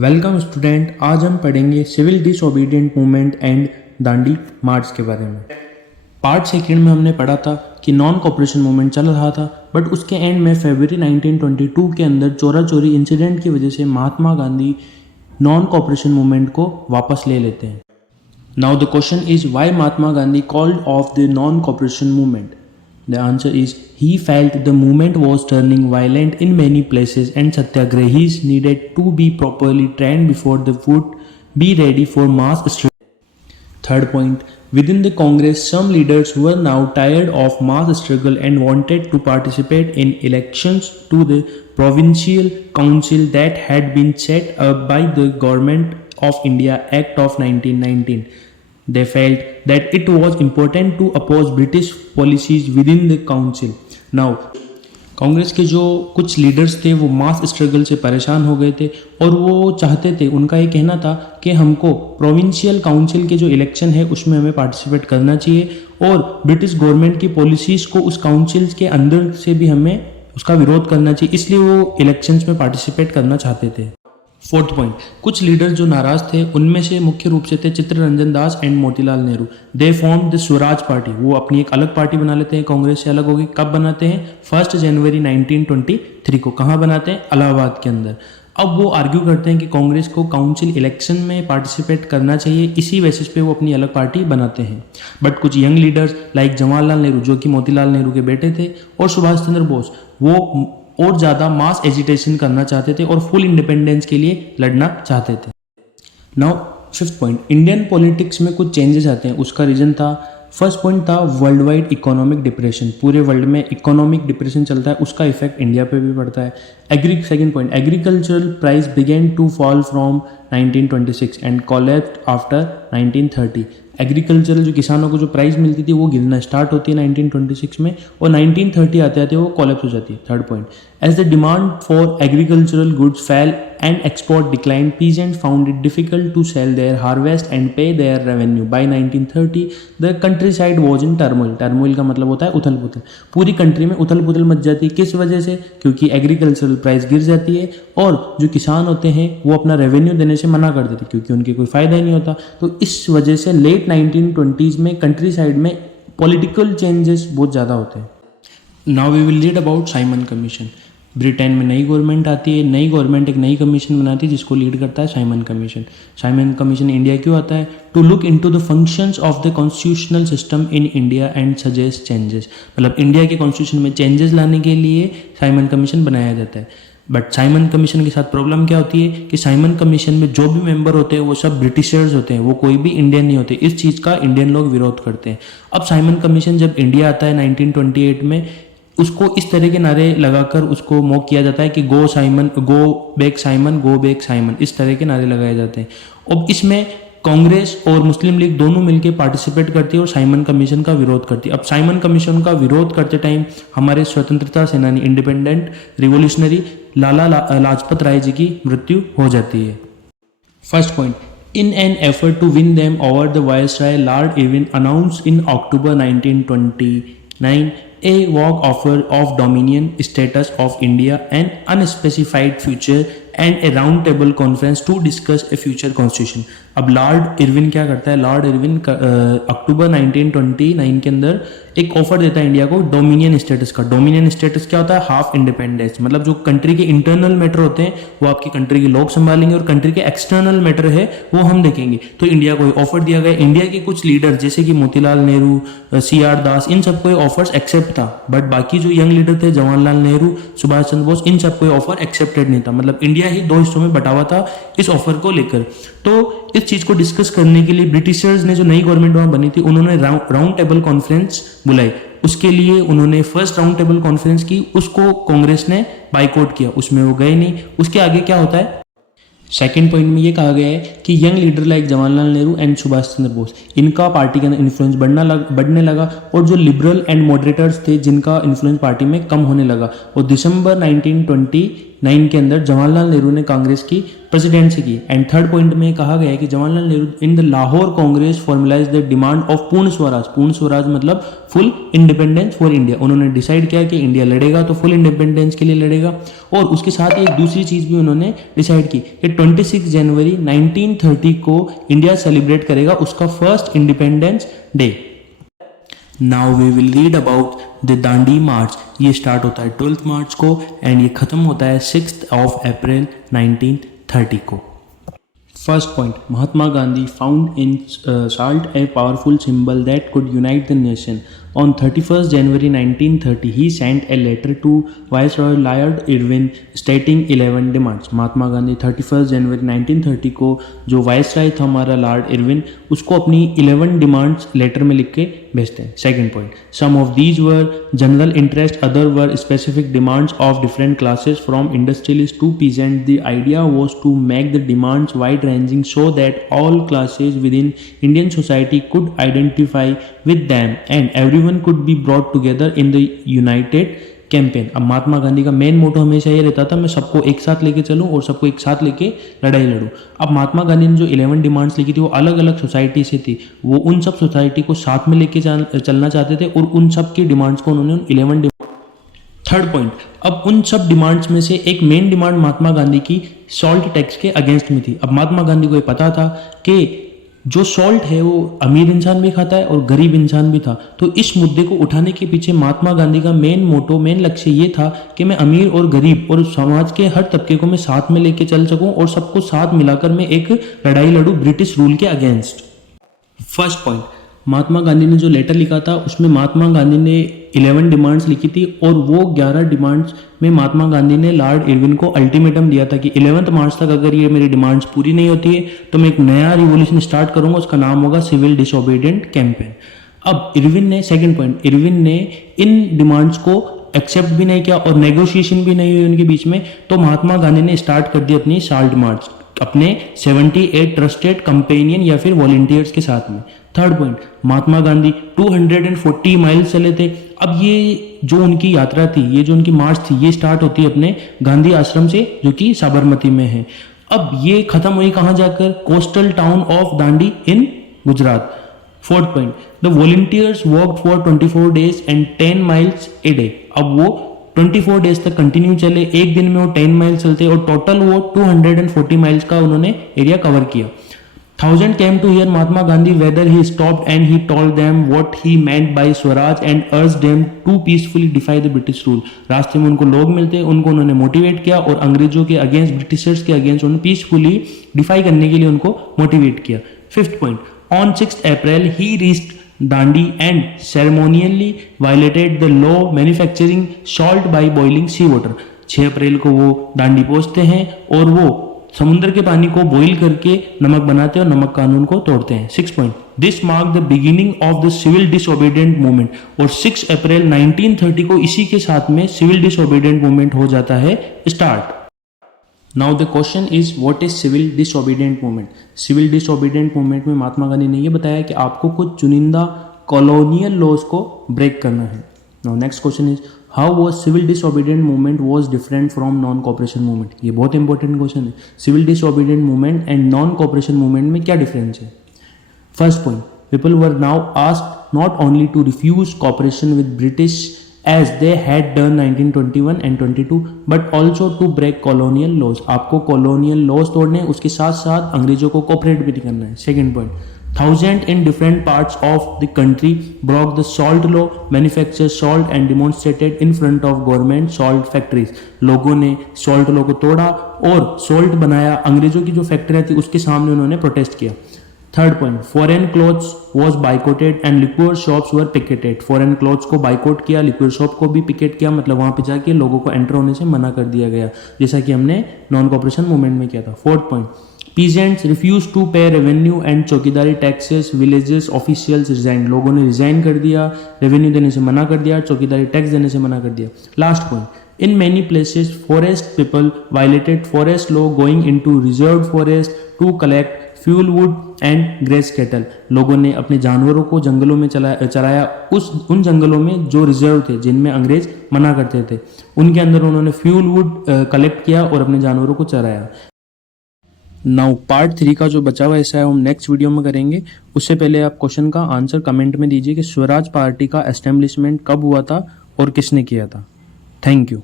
Welcome student, आज हम पढ़ेंगे सिविल डिसओबीडिएंट मूवमेंट एंड दांडी मार्च के बारे में। पार्ट सेकेंड में हमने पढ़ा था कि नॉन कॉपरेशन मूवमेंट चल रहा था, बट उसके एंड में फरवरी 1922 के अंदर चोरा चोरी इंसिडेंट की वजह से Mahatma Gandhi non cooperation movement को वापस ले लेते हैं। Now the question is why Mahatma Gandhi called off the non cooperation movement. The answer is he felt the movement was turning violent in many places and satyagrahis needed to be properly trained before they would be ready for mass struggle. Third point, within the Congress, some leaders were now tired of mass struggle and wanted to participate in elections to the provincial council that had been set up by the Government of India Act of 1919. They felt that it was important to oppose British policies within the council. Now, Congress के जो कुछ leaders थे वो मास struggle से परेशान हो गए थे और वो चाहते थे, उनका ये कहना था कि हमको प्रोविंशियल काउंसिल के जो इलेक्शन है उसमें हमें पार्टिसिपेट करना चाहिए और ब्रिटिश गवर्नमेंट की पॉलिसीज़ को उस काउंसिल के अंदर से भी हमें उसका विरोध करना चाहिए, इसलिए वो इलेक्शंस में पार्टिसिपेट करना चाहते थे। फोर्थ पॉइंट, कुछ लीडर्स जो नाराज थे उनमें से मुख्य रूप से थे Chittaranjan Das and Motilal Nehru. They form the Swaraj party, वो अपनी एक अलग पार्टी बना लेते हैं, कांग्रेस से अलग होगी। कब बनाते हैं? 1 जनवरी 1923 को। कहाँ बनाते हैं? इलाहाबाद के अंदर। अब वो आर्ग्यू करते हैं कि कांग्रेस को काउंसिल इलेक्शन में पार्टिसिपेट करना चाहिए, इसी बेसिस पे वो अपनी अलग पार्टी बनाते हैं। बट कुछ young leaders like Jawaharlal Nehru, जो कि मोतीलाल नेहरू के बेटे थे, और सुभाष चंद्र बोस, वो और ज़्यादा मास एजिटेशन करना चाहते थे और फुल इंडिपेंडेंस के लिए लड़ना चाहते थे। Now fifth point, Indian politics में कुछ चेंजेस आते हैं, उसका रीज़न था, फर्स्ट पॉइंट था वर्ल्ड वाइड इकोनॉमिक डिप्रेशन। पूरे वर्ल्ड में इकोनॉमिक डिप्रेशन चलता है, उसका इफेक्ट इंडिया पे भी पड़ता है। Second point, agricultural price began to fall from 1926 and collapsed after 1930। Agricultural जो किसानों को जो प्राइस मिलती थी वो गिरना स्टार्ट होती है 1926 में और 1930 आते आते वो कोलैप्स हो जाती है। Third point, as the demand for agricultural goods fell and export declined, peasants found it difficult to sell their harvest and pay their revenue. By 1930, the countryside was in turmoil. Turmoil का मतलब होता है उथल पुथल। पूरी country में उथल पुथल मच जाती है। किस वजह से? क्योंकि एग्रीकल्चरल प्राइस गिर जाती है और जो किसान होते हैं वो अपना रेवेन्यू देने से मना कर देते क्योंकि उनके कोई फ़ायदा ही नहीं होता। तो इस वजह से लेट 1920s में कंट्री साइड में पॉलिटिकल चेंजेस बहुत ज़्यादा होते हैं। Now we will read about Simon Commission. Britain में नई गवर्नमेंट आती है, नई गवर्नमेंट एक नई कमीशन बनाती है जिसको लीड करता है Simon Commission. Simon Commission India क्यों आता है? To look into the functions of the constitutional system in India and suggest changes. मतलब इंडिया के कॉन्स्टिट्यूशन में चेंजेस लाने के लिए साइमन कमीशन बनाया जाता है। बट साइमन कमीशन के साथ प्रॉब्लम क्या होती है कि साइमन कमीशन में जो भी मेंबर होते हैं वो सब ब्रिटिशर्स होते हैं, वो कोई भी इंडियन नहीं होते। इस चीज़ का इंडियन लोग विरोध करते हैं। अब साइमन कमीशन जब इंडिया आता है 1928 में, उसको इस तरह के नारे लगाकर उसको मॉक किया जाता है कि go Simon, go back Simon, go back Simon, इस तरह के नारे लगाए जाते हैं। अब इसमें कांग्रेस और मुस्लिम लीग दोनों मिलकर पार्टिसिपेट करती है और साइमन कमीशन का विरोध करती है। अब साइमन कमीशन का विरोध करते टाइम हमारे स्वतंत्रता सेनानी, इंडिपेंडेंट रिवोल्यूशनरी लाला लाजपत राय जी की मृत्यु हो जाती है। First point, in an effort to win them over, the Viceroy Lord Irwin announced in October 1929 a walk offer of dominion status of India, an unspecified future and a round table conference to discuss a future constitution. अब Lord Irwin क्या करता है? Lord Irwin अक्टूबर 1929 के अंदर एक offer देता है India को डोमिनियन स्टेटस का। डोमिनियन स्टेटस क्या होता है? Half independence. मतलब जो कंट्री के इंटरनल मैटर होते हैं वो आपकी कंट्री के लोग संभालेंगे और कंट्री के एक्सटर्नल मैटर है वो हम देखेंगे। तो इंडिया को ऑफर दिया गया। इंडिया के कुछ लीडर जैसे कि मोतीलाल नेहरू, CR दास, इन सबको ऑफर्स एक्सेप्ट था, बट बाकी जो यंग लीडर थे जवाहरलाल नेहरू, सुभाष चंद्र बोस, इन सबको ऑफर एक्सेप्टेड नहीं था। मतलब इंडिया ही दो हिस्सों में बटा हुआ था इस ऑफर को लेकर। तो इस चीज को डिस्कस करने के लिए ब्रिटिशर्स ने, जो नई गवर्नमेंट वहां बनी थी, उन्होंने राउंड टेबल कॉन्फ्रेंस बुलाई। उसके लिए उन्होंने फर्स्ट राउंड टेबल कॉन्फ्रेंस की, उसको कांग्रेस ने बाइकआउट किया, उसमें वो गए नहीं। उसके आगे क्या होता है? सेकेंड पॉइंट में ये कहा गया है कि young leader like Jawaharlal Nehru and Subhash Chandra Bose, इनका पार्टी के अंदर इन्फ्लुएंस बढ़ने लगा और जो लिबरल एंड मॉडरेटर्स थे जिनका इन्फ्लुएंस पार्टी में कम होने लगा। और दिसंबर 1920 1989 के अंदर जवाहरलाल नेहरू ने कांग्रेस की प्रेसिडेंसी की। एंड थर्ड पॉइंट में कहा गया है कि Jawaharlal Nehru in the Lahore Congress formalise the demand of पूर्ण स्वराज। पूर्ण स्वराज मतलब फुल इंडिपेंडेंस फॉर इंडिया। उन्होंने डिसाइड किया कि इंडिया लड़ेगा तो फुल इंडिपेंडेंस के लिए लड़ेगा। और उसके साथ एक दूसरी चीज भी उन्होंने डिसाइड की कि 26 जनवरी 1930 को इंडिया सेलिब्रेट करेगा उसका first independence day. Now we will read about the Dandi march. ये स्टार्ट होता है 12 मार्च को एंड ये खत्म होता है 6 अप्रैल 1930 को। First point, Mahatma Gandhi found in salt a powerful symbol that could unite the nation. On 31st January 1930, he sent a letter to Viceroy Lord Irwin stating 11 demands. Mahatma Gandhi 31 जनवरी 1930 को जो वायसराय था हमारा लॉर्ड इरविन, उसको अपनी 11 डिमांड्स लेटर में लिख के भेजते हैं। Second point, some of these were general interest, other were specific demands of different classes from industrialist to peasant. The idea was to make the demands wide ranging so that all classes within Indian society could identify with them and everyone could be brought together in the united campaign. अब महात्मा गांधी का main motto हमेशा ये रहता था मैं सबको एक साथ लेके चलूं और सबको एक साथ लेके लड़ाई लड़ूं। अब महात्मा गांधी ने जो 11 डिमांड्स लिखी थी वो अलग अलग सोसाइटी से थी। वो उन सब सोसाइटी को साथ में लेके चलना चाहते थे और उन सब की डिमांड्स को उन्होंने 11 थर्ड पॉइंट, अब उन सब डिमांड्स में से एक मेन डिमांड महात्मा गांधी की सॉल्ट टैक्स के अगेंस्ट में थी। अब महात्मा गांधी को ये पता था कि जो सॉल्ट है वो अमीर इंसान भी खाता है और गरीब इंसान भी था। तो इस मुद्दे को उठाने के पीछे महात्मा गांधी का मेन मोटो, मेन लक्ष्य ये था कि मैं अमीर और गरीब और समाज के हर तबके को मैं साथ में लेके चल सकूं और सबको साथ मिलाकर मैं एक लड़ाई लड़ूं ब्रिटिश रूल के against. First point, Mahatma Gandhi ने जो लेटर लिखा था उसमें महात्मा गांधी ने 11 डिमांड्स लिखी थी और वो 11 डिमांड्स में महात्मा गांधी ने लॉर्ड इरविन को अल्टीमेटम दिया था कि 11 मार्च तक अगर ये मेरी डिमांड्स पूरी नहीं होती है तो मैं एक नया रिवॉल्यूशन स्टार्ट करूंगा, उसका नाम होगा सिविल डिसोबीडिएंट कैंपेन। अब इरविन ने, सेकंड पॉइंट, इरविन ने इन डिमांड्स को एक्सेप्ट भी नहीं किया और नेगोशिएशन भी नहीं हुई उनके बीच में। तो महात्मा गांधी ने स्टार्ट कर दी अपनी साल्ट मार्च अपने 78 ट्रस्टेड कंपेनियन या फिर वॉलंटियर्स के साथ में। Third point, Mahatma Gandhi 240 miles चले थे। अब ये जो उनकी यात्रा थी, ये जो उनकी मार्च थी, ये स्टार्ट होती है अपने गांधी आश्रम से जो कि साबरमती में है। अब ये खत्म हुई कहाँ जाकर? Coastal town of Dandi in Gujarat. Fourth point, the volunteers walked for 24 days and 10 miles a day। अब वो 24 डेज तक कंटिन्यू चले, एक दिन में वो 10 माइल्स चलते और टोटल वो 240 माइल्स का उन्होंने एरिया कवर किया। 1000 came to hear Mahatma Gandhi whether he stopped and he told them what he meant by Swaraj and urged them to peacefully defy the British rule। रास्ते में उनको लोग मिलते, उनको उन्होंने मोटिवेट किया और अंग्रेजों के अगेंस्ट, ब्रिटिशर्स के अगेंस्ट उन्होंने पीसफुली डिफाई करने के लिए उनको मोटिवेट किया। Fifth point, on 6 April he reached Dandi and ceremonially violated the law manufacturing salt by boiling sea water। 6 अप्रैल को वो दांडी पहुंचते हैं और वो समुद्र के पानी को बॉईल करके नमक बनाते हैं और नमक कानून को तोड़ते हैं। 6 point, this mark the beginning of the civil disobedient movement. और 6 अप्रैल 1930 को इसी के साथ में सिविल डिसोबीडिएंट मूवमेंट हो जाता है start. Now the question is what is civil disobedient movement. Civil disobedient movement में महात्मा गांधी ने यह बताया कि आपको कुछ चुनिंदा कॉलोनियल लॉज को ब्रेक करना है। Now next question is how was civil disobedient movement was different from non cooperation movement. ये बहुत इंपॉर्टेंट क्वेश्चन है। Civil disobedient movement and non cooperation movement में क्या डिफरेंस है? First point, people were now asked not only to refuse cooperation with British as they had done 1921 and 22 but also to break colonial laws। आपको colonial laws तोड़ने, उसके साथ साथ अंग्रेजों को कॉपरेट भी करना है। Second point, 1000 in different parts of the country broke the salt law, manufactured salt and demonstrated in front of government salt factories। लोगों ने salt law को तोड़ा और salt बनाया, अंग्रेजों की जो फैक्ट्रियाँ थी उसके सामने उन्होंने प्रोटेस्ट किया। Third point, foreign clothes was boycotted and liquid shops were picketed. Foreign clothes को बाइकोट किया, लिक्विड शॉप को भी पिकेट किया, मतलब वहां पे जाके लोगों को एंटर होने से मना कर दिया गया, जैसा कि हमने नॉन कॉपरेशन मूवमेंट में किया था। Fourth point, peasants refuse to pay revenue and chowkidari taxes, villages officials resign. लोगों ने रिजाइन कर दिया, रेवेन्यू देने से मना कर दिया, चौकीदारी टैक्स देने से मना कर दिया। Last point, in many places forest people violated forest law going into reserved forest to collect fuel wood and grace cattle, लोगों ने अपने जानवरों को जंगलों में चराया, उन जंगलों में जो रिजर्व थे, जिनमें अंग्रेज मना करते थे, उनके अंदर उन्होंने फ्यूल वुड कलेक्ट किया और अपने जानवरों को चराया। नाउ पार्ट 3 का जो बचा हुआ हिस्सा है हम नेक्स्ट वीडियो में करेंगे। उससे पहले आप क्वेश्चन का आंसर कमेंट में दीजिए कि स्वराज पार्टी का एस्टेब्लिशमेंट कब हुआ था और किसने किया था। Thank you.